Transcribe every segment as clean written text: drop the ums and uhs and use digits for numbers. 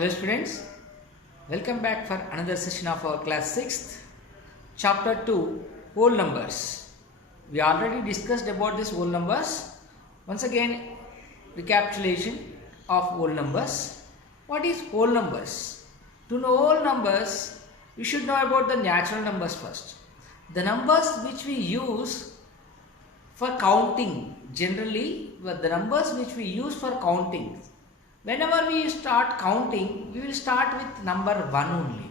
Hello students, welcome back for another session of our class 6th, chapter 2, whole numbers. We already discussed about this whole numbers. Once again, recapitulation of whole numbers. What is whole numbers? To know whole numbers, you should know about the natural numbers first. The numbers which we use for counting, generally the numbers which we use for counting. Whenever we start counting, we will start with number 1 only,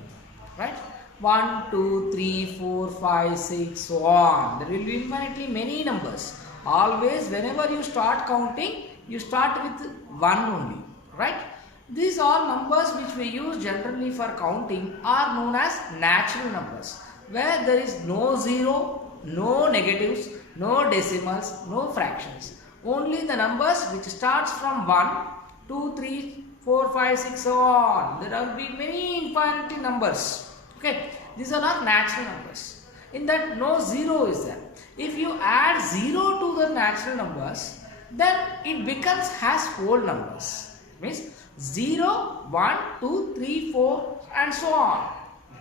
right? 1, 2, 3, 4, 5, 6, so on. There will be infinitely many numbers. Always, whenever you start counting, you start with 1 only, right? These all numbers which we use generally for counting are known as natural numbers, where there is no zero, no negatives, no decimals, no fractions. Only the numbers which starts from 1, 2, 3, 4, 5, 6, so on. There will be many infinite numbers. Okay, these are not natural numbers. In that, no zero is there. If you add 0 to the natural numbers, then it becomes as whole numbers. Means 0, 1, 2, 3, 4, and so on.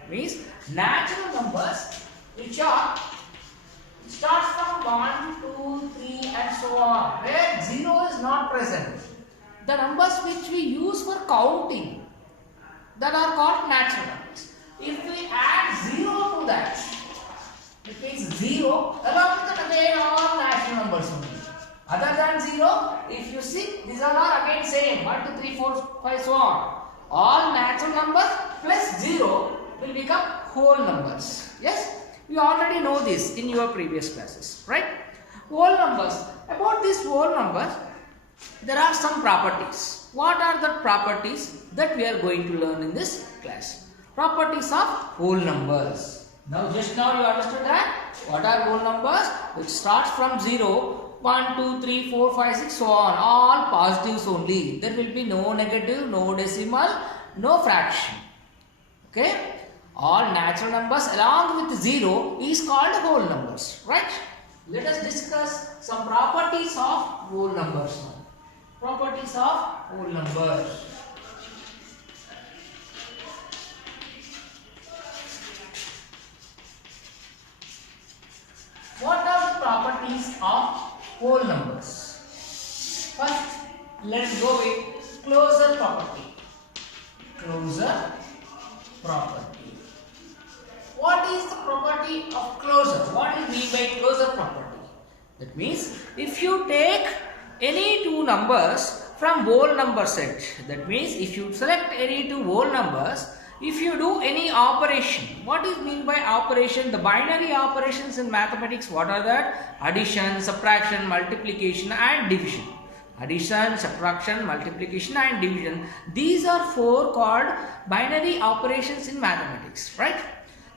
Means natural numbers which are starts from 1, 2, 3, and so on, where 0 is not present. The numbers which we use for counting, that are called natural numbers. If we add 0 to that, it means 0 along with again all natural numbers only. Other than 0, if you see, these are all again same, 1, 2, 3, 4, 5, so on. All natural numbers plus 0 will become whole numbers. Yes, you already know this in your previous classes, right? Whole numbers. About these whole numbers, there are some properties. What are the properties that we are going to learn in this class? Properties of whole numbers. Now just now you understood that? What are whole numbers? Which starts from 0, 1, 2, 3, 4, 5, 6, so on. All positives only. There will be no negative, no decimal, no fraction. Okay? All natural numbers along with 0 is called whole numbers. Right? Let us discuss some properties of whole numbers now. Properties of whole numbers. What are the properties of whole numbers? First, let's go with closure property. Closure property. What is the property of closure? What is meant by closure property? That means if you take any two numbers from whole number set, that means if you select any two whole numbers, if you do any operation, what is mean by operation? The binary operations in mathematics, what are that? Addition, subtraction, multiplication and division. Addition, subtraction, multiplication and division. These are four called binary operations in mathematics, right?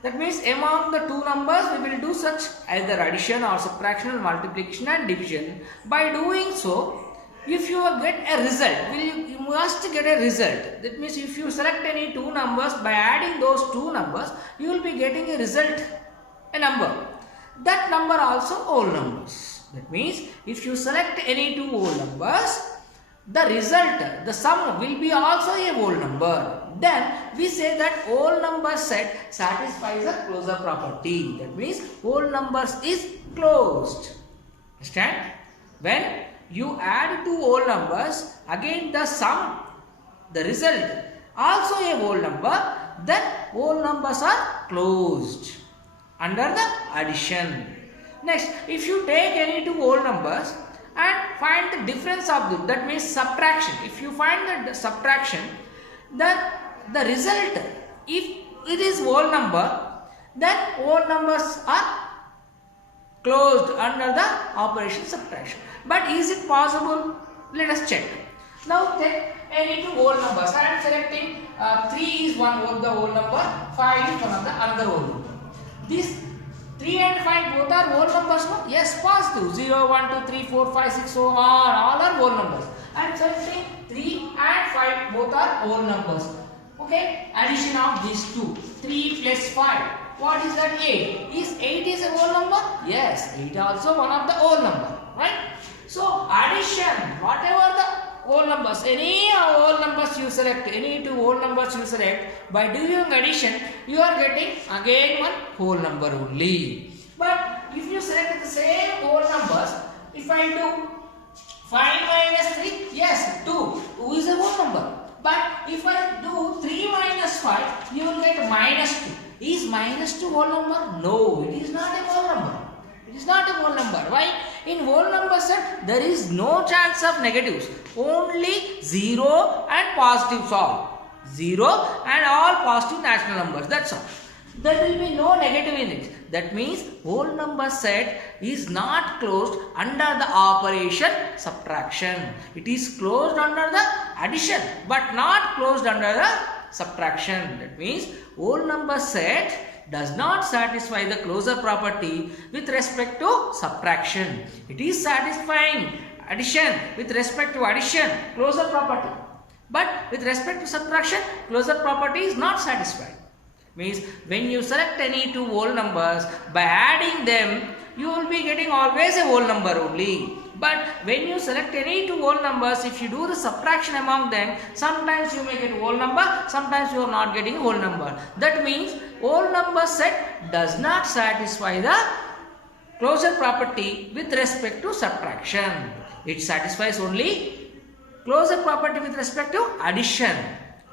That means among the two numbers we will do such either addition or subtraction or multiplication and division. By doing so, if you get a result, you must get a result. That means if you select any two numbers, by adding those two numbers, you will be getting a result, a number. That number also whole numbers. That means if you select any two whole numbers, the result, the sum will be also a whole number. Then we say that whole number set satisfies the closure property. That means whole numbers is closed. Understand? When you add two whole numbers, again the sum, the result, also a whole number, then whole numbers are closed under the addition. Next, if you take any two whole numbers and find the difference of them, that means subtraction. If you find the subtraction, then the result, if it is whole number, then whole numbers are closed under the operation subtraction. But is it possible? Let us check. Now take any two whole numbers. I am selecting 3 is one of the whole number, 5 is one of the another whole number. These 3 and 5 both are whole numbers, no? Yes, positive. 0, 1, 2, 3, 4, 5, 6, so on. All are whole numbers. I am selecting 3 and 5 both are whole numbers. Okay, addition of these two. 3 plus 5. What is that? 8. Is 8 is a whole number? Yes, 8 also one of the whole number. Right? So addition, whatever the whole numbers, any whole numbers you select, any two whole numbers you select, by doing addition, you are getting again one whole number only. But if you select the same whole numbers, if I do 5 minus 3, yes, 2. 2 is a whole number. But if I do 3 minus 5, you will get minus 2. Is minus 2 whole number? No, it is not a whole number. It is not a whole number. Why? In whole number set, there is no chance of negatives. Only 0 and positives all. 0 and all positive natural numbers. That's all. There will be no negative in it. That means whole number set is not closed under the operation subtraction. It is closed under the addition but not closed under the subtraction. That means whole number set does not satisfy the closure property with respect to subtraction. It is satisfying addition with respect to addition, closure property. But with respect to subtraction, closure property is not satisfied. Means when you select any two whole numbers, by adding them, you will be getting always a whole number only. But when you select any two whole numbers, if you do the subtraction among them, sometimes you may get whole number, sometimes you are not getting whole number. That means whole number set does not satisfy the closure property with respect to subtraction. It satisfies only closure property with respect to addition.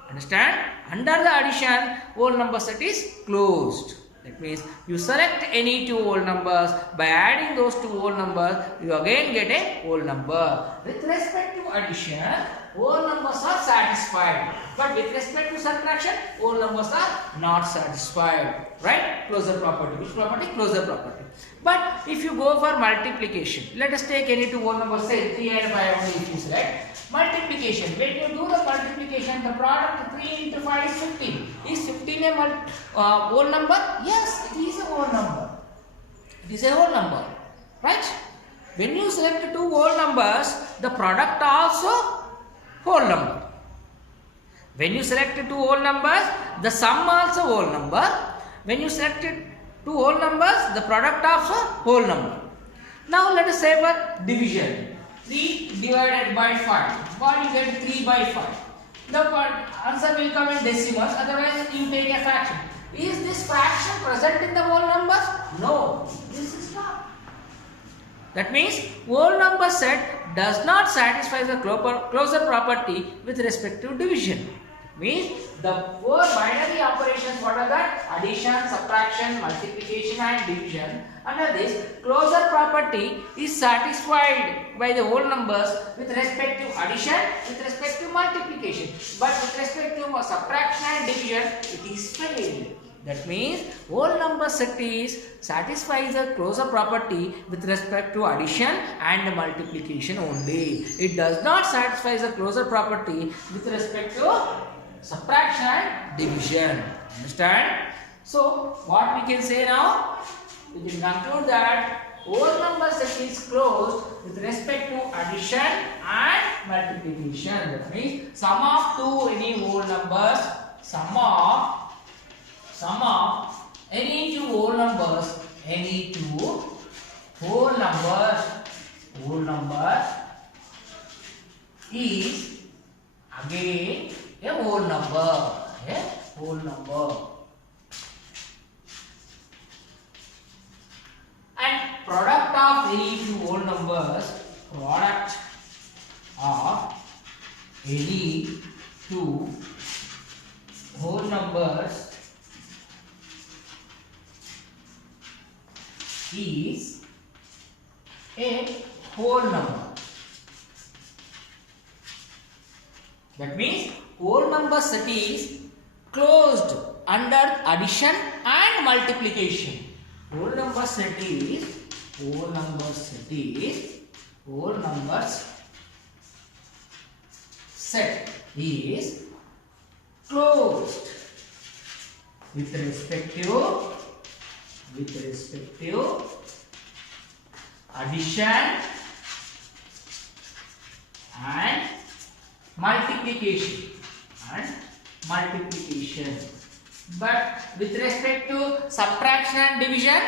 Understand? Under the addition, whole number set is closed. That means you select any two whole numbers, by adding those two whole numbers, you again get a whole number. With respect to addition, whole numbers are satisfied. But with respect to subtraction, whole numbers are not satisfied. Right? Closure property. Which property? Closure property. But if you go for multiplication, let us take any two whole numbers, say 3 and 5 only if you select. Multiplication. When you do the multiplication, the product 3 into 5 is 15. Is 15 a whole number? Yes, it is a whole number. It is a whole number. Right? When you select two whole numbers, the product also whole number. When you select two whole numbers, the sum also whole number. When you select two whole numbers, the product also whole number. Now let us say for division. 3 divided by 5. What you get 3 by 5. The answer will come in decimals, otherwise you take a fraction. Is this fraction present in the whole numbers? No, this is not. That means whole number set does not satisfy the closure property with respect to division. Means the four binary operations, what are that? Addition, subtraction, multiplication and division. Under this, closure property is satisfied by the whole numbers with respect to addition, with respect to multiplication. But with respect to subtraction and division, it is failed. That means whole number set is satisfies the closure property with respect to addition and multiplication only. It does not satisfy the closure property with respect to subtraction and division. Understand? So what we can say now? We can conclude that whole number set is closed with respect to addition and multiplication. That means sum of two any whole numbers, sum of any two whole numbers, any two whole numbers is again a whole number. A whole number. And product of any two whole numbers, product of any two whole numbers is a whole number. That means whole number set is closed under addition and multiplication. Whole number set is closed with respect to addition and multiplication. But with respect to subtraction and division,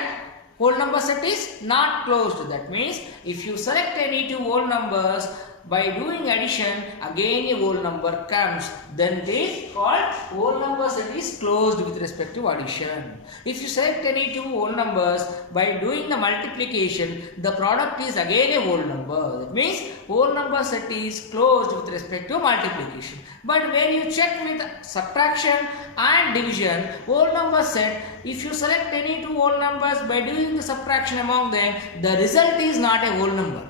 whole number set is not closed. That means if you select any two whole numbers, by doing addition, again a whole number comes, then it is called whole number set is closed with respect to addition. If you select any two whole numbers, by doing the multiplication, the product is again a whole number. That means whole number set is closed with respect to multiplication. But when you check with subtraction and division, whole number set, if you select any two whole numbers, by doing the subtraction among them, the result is not a whole number.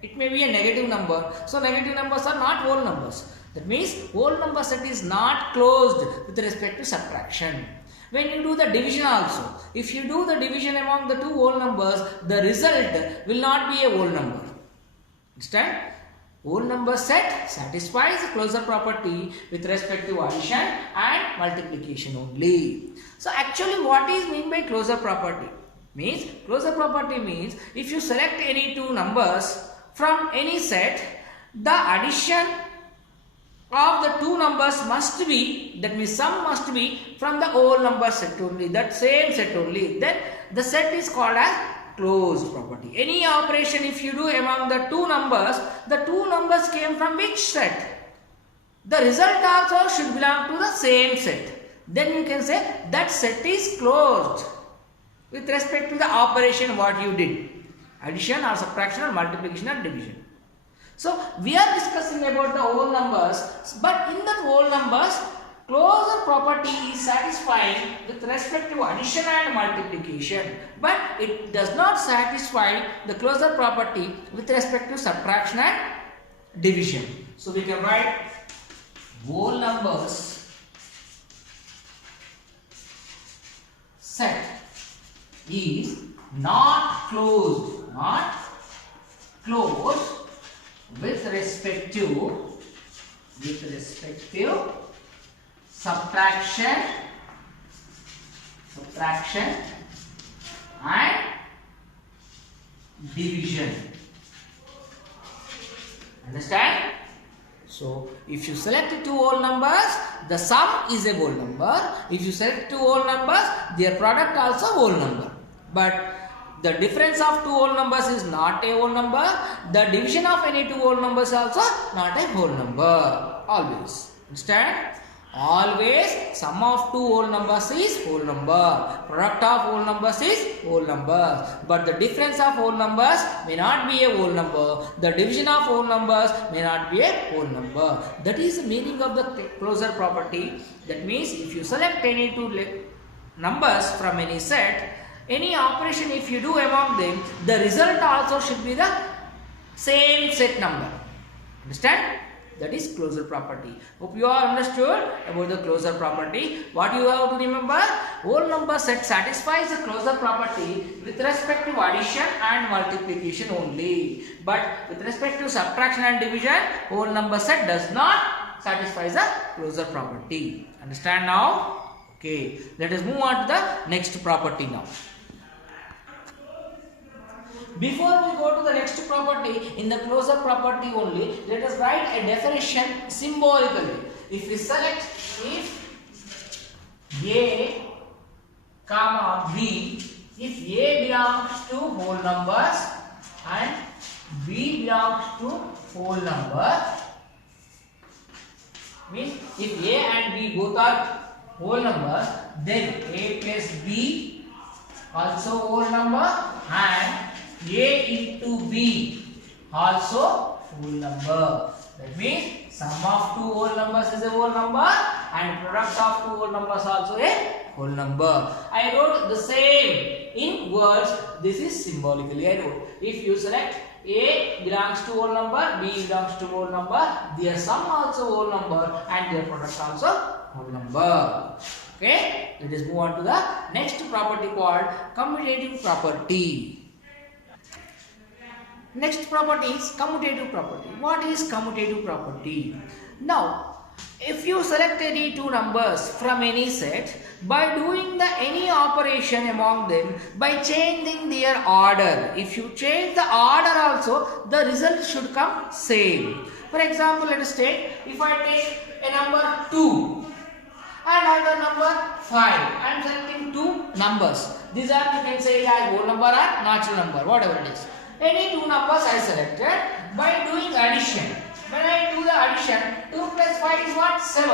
It may be a negative number. So negative numbers are not whole numbers. That means whole number set is not closed with respect to subtraction. When you do the division also, if you do the division among the two whole numbers, the result will not be a whole number. Understand? Whole number set satisfies the closure property with respect to addition and multiplication only. So actually what is meant by closure property? Means closure property means if you select any two numbers from any set, the addition of the two numbers must be, that means sum must be from the whole number set only, that same set only. Then the set is called as closed property. Any operation if you do among the two numbers came from which set? The result also should belong to the same set. Then you can say that set is closed with respect to the operation what you did. Addition or subtraction or multiplication or division. So we are discussing about the whole numbers, but in that whole numbers, closure property is satisfying with respect to addition and multiplication, but it does not satisfy the closure property with respect to subtraction and division. So we can write whole numbers set is not closed with respect to subtraction and division. Understand? So if you select two whole numbers, the sum is a whole number. If you select two whole numbers, their product also whole number. But the difference of two whole numbers is not a whole number. The division of any two whole numbers also not a whole number. Always. Understand? Always sum of two whole numbers is whole number. Product of whole numbers is whole number. But the difference of whole numbers may not be a whole number. The division of whole numbers may not be a whole number. That is the meaning of the closure property. That means if you select any two numbers from any set, any operation if you do among them, the result also should be the same set number. Understand? That is closure property. Hope you all understood about the closure property. What you have to remember? Whole number set satisfies the closure property with respect to addition and multiplication only. But with respect to subtraction and division, whole number set does not satisfy the closure property. Understand now? Okay. Let us move on to the next property now. Before we go to the next property, in the closure property only, let us write a definition symbolically. If we select if A, comma B, if A belongs to whole numbers and B belongs to whole number, means if A and B both are whole numbers, then A plus B also whole number and A into B also whole number. That means sum of two whole numbers is a whole number and product of two whole numbers also a whole number. I wrote the same in words. This is symbolically I wrote. If you select A belongs to whole number, B belongs to whole number, their sum also whole number and their product also whole number. Okay, let us move on to the next property called commutative property. Next property is commutative property. What is commutative property? Now, if you select any two numbers from any set, by doing any operation among them, by changing their order, if you change the order also, the result should come same. For example, let us take, if I take a number 2 and another number 5, I am selecting two numbers. These are, you can say, as whole number or natural number, whatever it is. Any two numbers I selected, by doing addition. When I do the addition, 2 plus 5 is what? 7.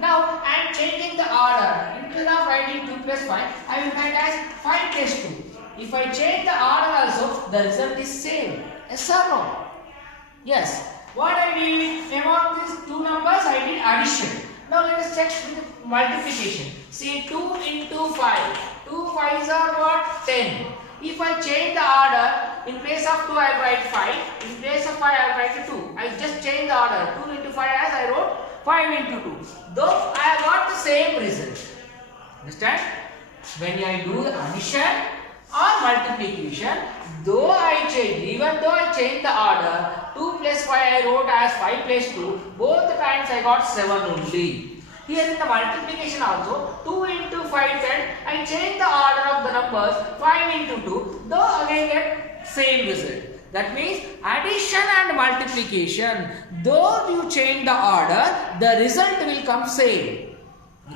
Now I am changing the order. Instead of writing 2 plus 5, I will write as 5 plus 2. If I change the order also, the result is same. Yes or no? Yes. What I did among these two numbers, I did addition. Now let us check with multiplication. See, 2 into 5. 2 5s are what? 10. If I change the order, in place of 2 I will write 5. In place of 5 I will write 2. I just change the order. 2 into 5 as I wrote 5 into 2. Though I have got the same result. Understand? When I do the addition or multiplication, though I change, even though I change the order, 2 plus 5 I wrote as 5 plus 2, both the times I got 7 only. Here in the multiplication also, 2 into 5 10, I change the order of the numbers, 5 into 2, though again get same result. That means addition and multiplication, though you change the order, the result will come same.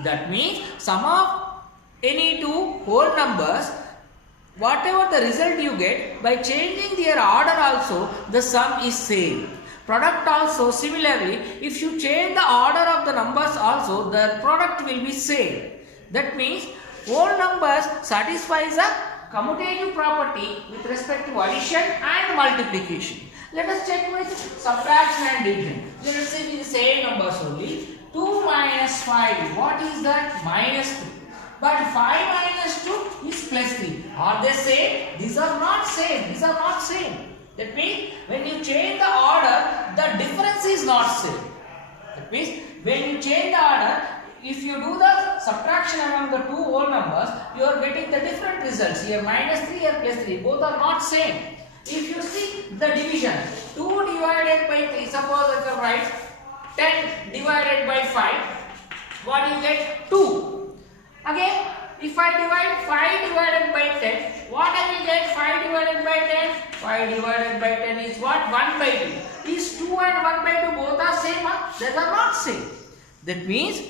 That means sum of any two whole numbers, whatever the result you get, by changing their order also, the sum is same. Product also similarly, if you change the order of the numbers also, the product will be same. That means whole numbers satisfies a commutative property with respect to addition and multiplication. Let us check with subtraction and division. Let us see with the same numbers only. 2 minus 5, what is that? Minus 3. But 5 minus 2 is plus 3. Are they same? These are not same. These are not same. That means when you change the order, the difference is not same. That means when you change the order, if you do the subtraction among the two whole numbers, you are getting the different results. Here minus 3, here plus 3. Both are not same. If you see the division, 2 divided by 3, suppose if you write 10 divided by 5, what you get? 2. Again, if I divide 5 divided by 10, what I will get? 5 divided by 10? 5 divided by 10 is what? 1 by 2. Is 2 and 1 by 2 both are same? They are not same. That means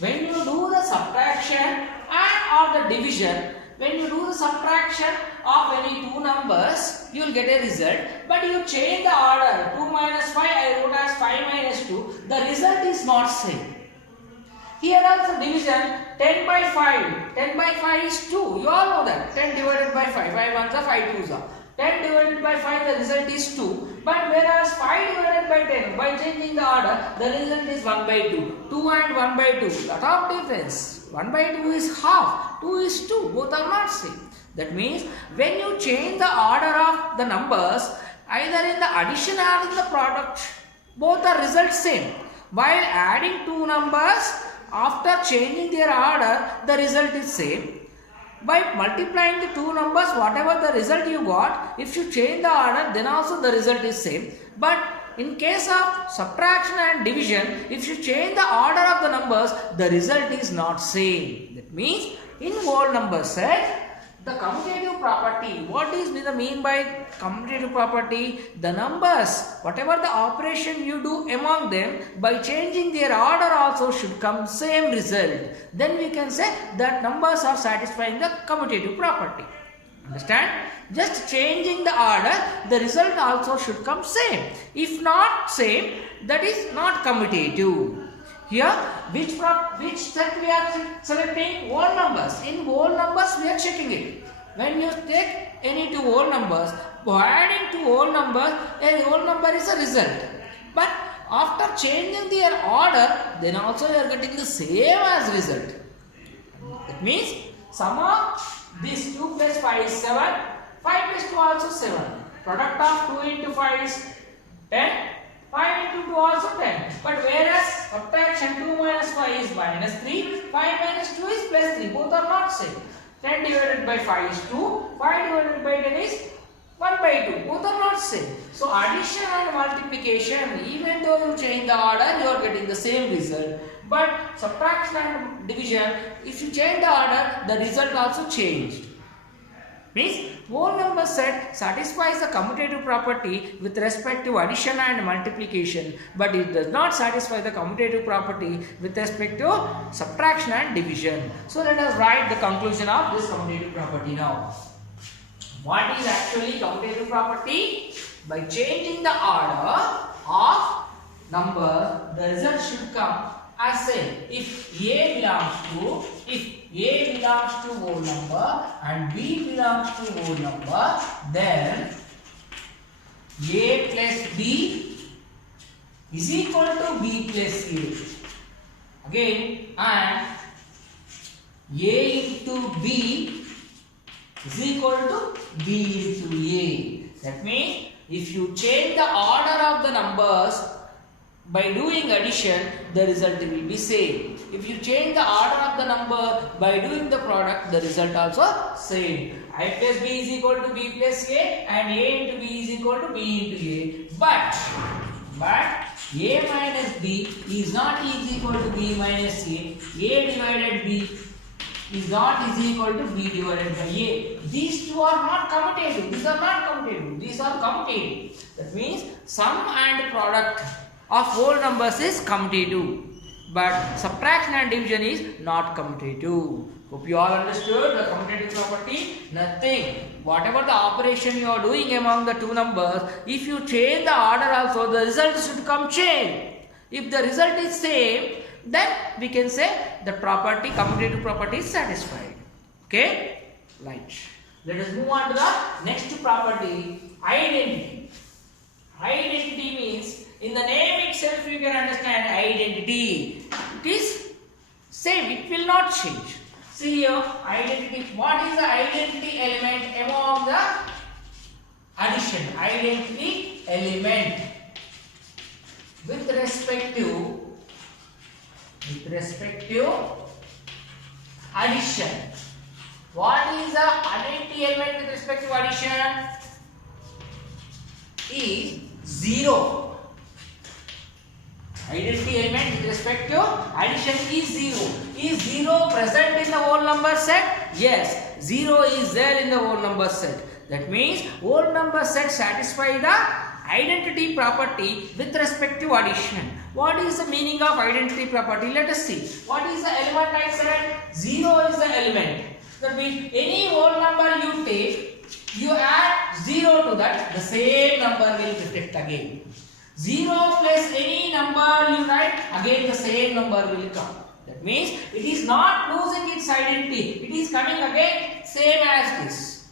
when you do the subtraction and or the division, when you do the subtraction of any two numbers, you will get a result. But you change the order. 2 minus 5 I wrote as 5 minus 2. The result is not same. Here also division, 10 by 5. 10 by 5 is 2. You all know that. 10 divided by 5. 5 ones are 5 twos are. 10 divided by 5, the result is 2. But whereas 5 divided by 10, by changing the order, the result is 1 by 2. 2 and 1 by 2. Lot of difference. 1 by 2 is half. 2 is 2. Both are not same. That means when you change the order of the numbers, either in the addition or in the product, both are results same. While adding two numbers, after changing their order, the result is same. By multiplying the two numbers, whatever the result you got, if you change the order, then also the result is same. But in case of subtraction and division, if you change the order of the numbers, the result is not same. That means in whole number set, the commutative property, what is the mean by commutative property? The numbers, whatever the operation you do among them, by changing their order also should come same result. Then we can say that numbers are satisfying the commutative property. Understand? Just changing the order, the result also should come same. If not same, that is not commutative. Here, which set we are selecting? Whole numbers. In whole numbers, we are checking it. When you take any two whole numbers, by adding two whole numbers, a whole number is a result. But after changing their order, then also you are getting the same as result. That means sum of these 2 plus 5 is 7. 5 plus 2 also 7. Product of 2 into 5 is 10. 5 into 2 also 10. But whereas subtraction 2 minus 5 is minus 3, 5 minus 2 is plus 3. Both are not same. 10 divided by 5 is 2, 5 divided by 10 is 1 by 2. Both are not same. So addition and multiplication, even though you change the order, you are getting the same result. But subtraction and division, if you change the order, the result also changed. Means whole number set satisfies the commutative property with respect to addition and multiplication, but it does not satisfy the commutative property with respect to subtraction and division. So let us write the conclusion of this commutative property now. What is actually commutative property? By changing the order of number, the result should come as same. If A belongs to whole number and B belongs to whole number, then A plus B is equal to B plus A. Again, and A into B is equal to B into A. That means if you change the order of the numbers by doing addition, the result will be same. If you change the order of the number by doing the product, the result also same. A plus B is equal to B plus A and A into B is equal to B into A. But A minus B is not equal to B minus A. A divided B is not equal to B divided by A. These two are not commutative. These are not commutative. These are commutative. That means sum and product of whole numbers is commutative, but subtraction and division is not commutative. Hope you all understood the commutative property. Nothing. Whatever the operation you are doing among the two numbers, if you change the order also, the result should come change. If the result is same, then we can say the property, commutative property is satisfied. Okay? Right. Let us move on to the next property, identity. Identity means, in the name itself you can understand identity. It is same, it will not change. See here, identity. What is the identity element among the addition? Identity element with respect to addition. What is the identity element with respect to addition? Is 0. Identity element with respect to addition is 0. Is 0 present in the whole number set? Yes, 0 is there in the whole number set. That means whole number set satisfy the identity property with respect to addition. What is the meaning of identity property? Let us see. What is the element I said? 0 is the element. That means any whole number you take, you add 0 to that, the same number will reflect again. 0 plus any number you write, again the same number will come. That means it is not losing its identity. It is coming again same as this.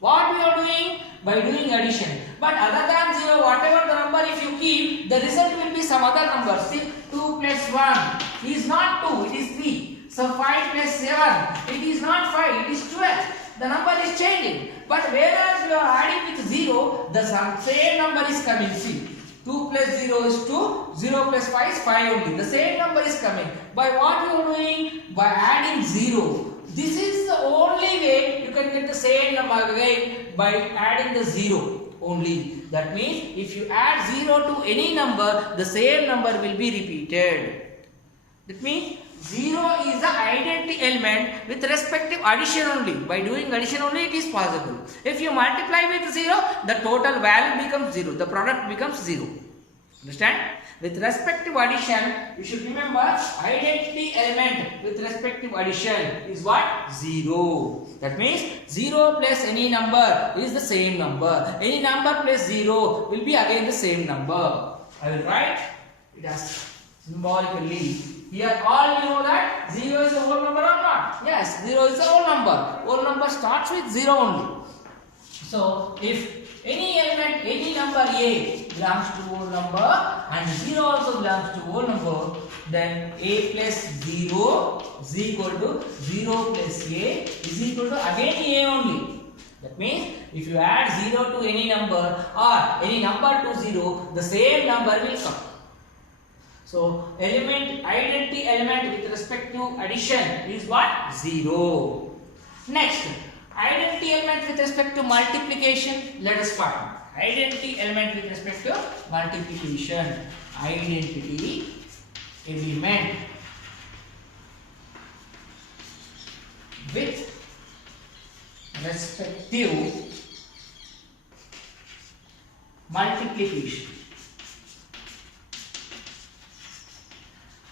What we are doing? By doing addition. But other than 0, whatever the number if you keep, the result will be some other number. See, 2 plus 1 is not 2, it is 3. So 5 plus 7, it is not 5, it is 12. The number is changing. But whereas you are adding with 0, the same number is coming. See, 2 plus 0 is 2, 0 plus 5 is 5 only. The same number is coming. By what you are doing? By adding 0. This is the only way you can get the same number again, by adding the 0 only. That means if you add 0 to any number, the same number will be repeated. That means 0 is the identity element with respect to addition only. By doing addition only it is possible. If you multiply with 0, the total value becomes 0. The product becomes 0. Understand? With respect to addition, you should remember identity element with respect to addition is what? 0. That means 0 plus any number is the same number. Any number plus 0 will be again the same number. I will write it as symbolically. Here all you know that 0 is a whole number or not? Yes, 0 is a whole number. Whole number starts with 0 only. So if any element, any number A belongs to whole number and 0 also belongs to whole number, then A plus 0 is equal to 0 plus A is equal to again A only. That means if you add 0 to any number or any number to 0, the same number will come. So identity element with respect to addition is what? 0. Next, identity element with respect to multiplication, let us find. Identity element with respect to multiplication. Identity element with respect to multiplication.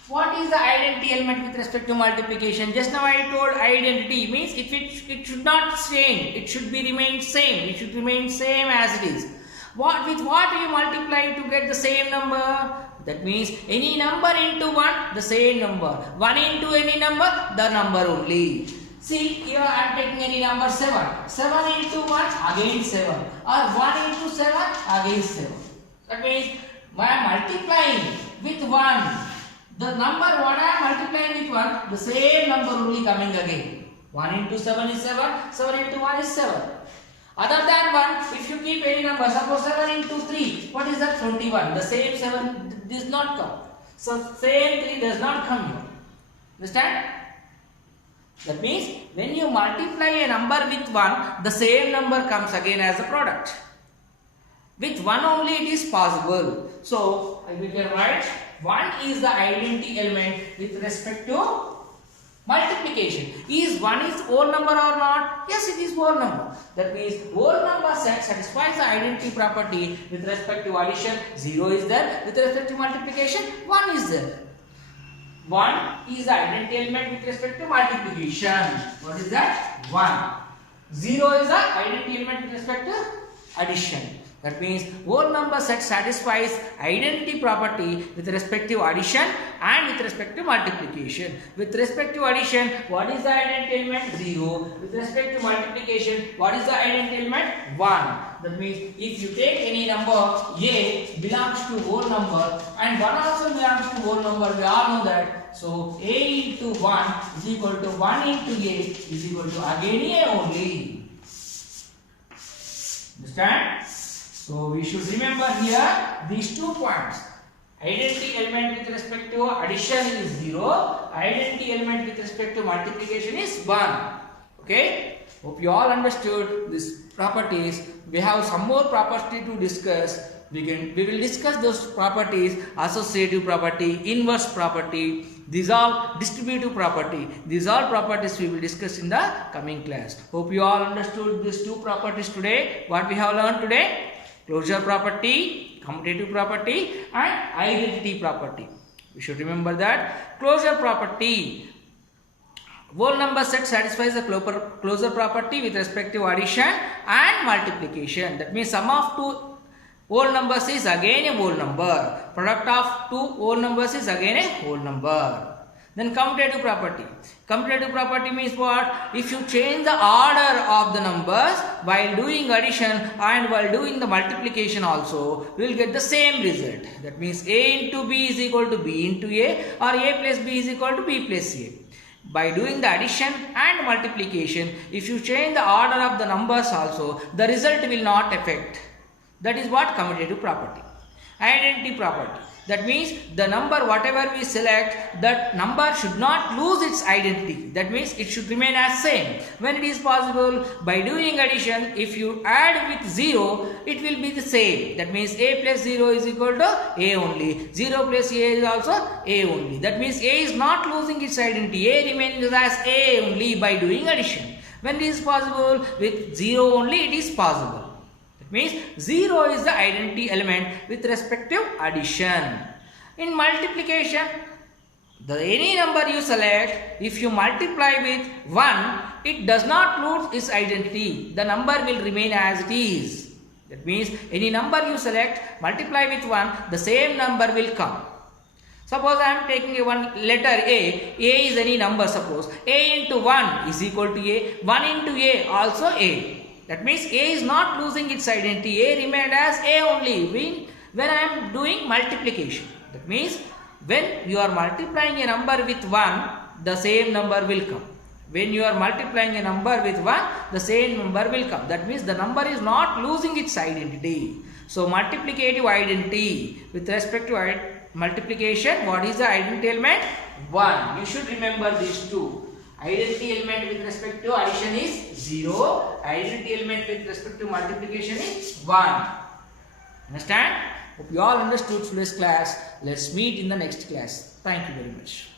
What is the identity element with respect to multiplication? Just now I told identity means it should not change. It should be remain same. It should remain same as it is. With what you multiply to get the same number? That means any number into 1, the same number. 1 into any number, the number only. See, here I am taking any number 7. 7 into 1, again 7. Or 1 into 7, again 7. That means I am multiplying with 1. The number what I am multiplying with 1, the same number only coming again. 1 into 7 is 7, 7 into 1 is 7. Other than 1, if you keep any number, suppose 7 into 3, what is that? 21. The same 7 does not come. So same 3 does not come here. Understand? That means when you multiply a number with 1, the same number comes again as a product. With 1 only it is possible. So I will write 1 is the identity element with respect to multiplication. Is 1 is whole number or not? Yes, it is whole number. That means whole number set satisfies the identity property with respect to addition. 0 is there. With respect to multiplication, 1 is there. 1 is the identity element with respect to multiplication. What is that? 1. 0 is the identity element with respect to addition. That means whole number set satisfies identity property with respect to addition and with respect to multiplication. With respect to addition, what is the identity element? 0. With respect to multiplication, what is the identity element? 1. That means if you take any number, A belongs to whole number and 1 also belongs to whole number. We all know that. So A into 1 is equal to 1 into A is equal to again A only. Understand? So we should remember here these 2 points. Identity element with respect to addition is 0. Identity element with respect to multiplication is 1. Okay? Hope you all understood these properties. We have some more property to discuss. We will discuss those properties: associative property, inverse property. These are distributive property. These are properties we will discuss in the coming class. Hope you all understood these 2 properties today. What we have learned today? Closure property, commutative property and identity property. We should remember that. Closure property. Whole number set satisfies the closure property with respect to addition and multiplication. That means sum of 2 whole numbers is again a whole number. Product of 2 whole numbers is again a whole number. Then commutative property. Commutative property means what? If you change the order of the numbers while doing addition and while doing the multiplication also, we will get the same result. That means A into B is equal to B into A, or A plus B is equal to B plus A. By doing the addition and multiplication, if you change the order of the numbers also, the result will not affect. That is what commutative property. Identity property. That means the number whatever we select, that number should not lose its identity. That means it should remain as same. When it is possible, by doing addition, if you add with 0, it will be the same. That means A plus 0 is equal to A only. 0 plus A is also A only. That means A is not losing its identity. A remains as A only by doing addition. When it is possible, with 0 only it is possible. Means 0 is the identity element with respect to addition. In multiplication, any number you select, if you multiply with 1, it does not lose its identity. The number will remain as it is. That means any number you select, multiply with 1, the same number will come. Suppose I am taking one letter A. A is any number, suppose. A into 1 is equal to A. 1 into A also A. That means A is not losing its identity. A remained as A only when I am doing multiplication. That means when you are multiplying a number with 1, the same number will come. When you are multiplying a number with 1, the same number will come. That means the number is not losing its identity. So multiplicative identity with respect to multiplication, what is the identity element? 1. You should remember these 2. Identity element with respect to addition is 0. Identity element with respect to multiplication is 1. Understand? Hope you all understood today's class. Let's meet in the next class. Thank you very much.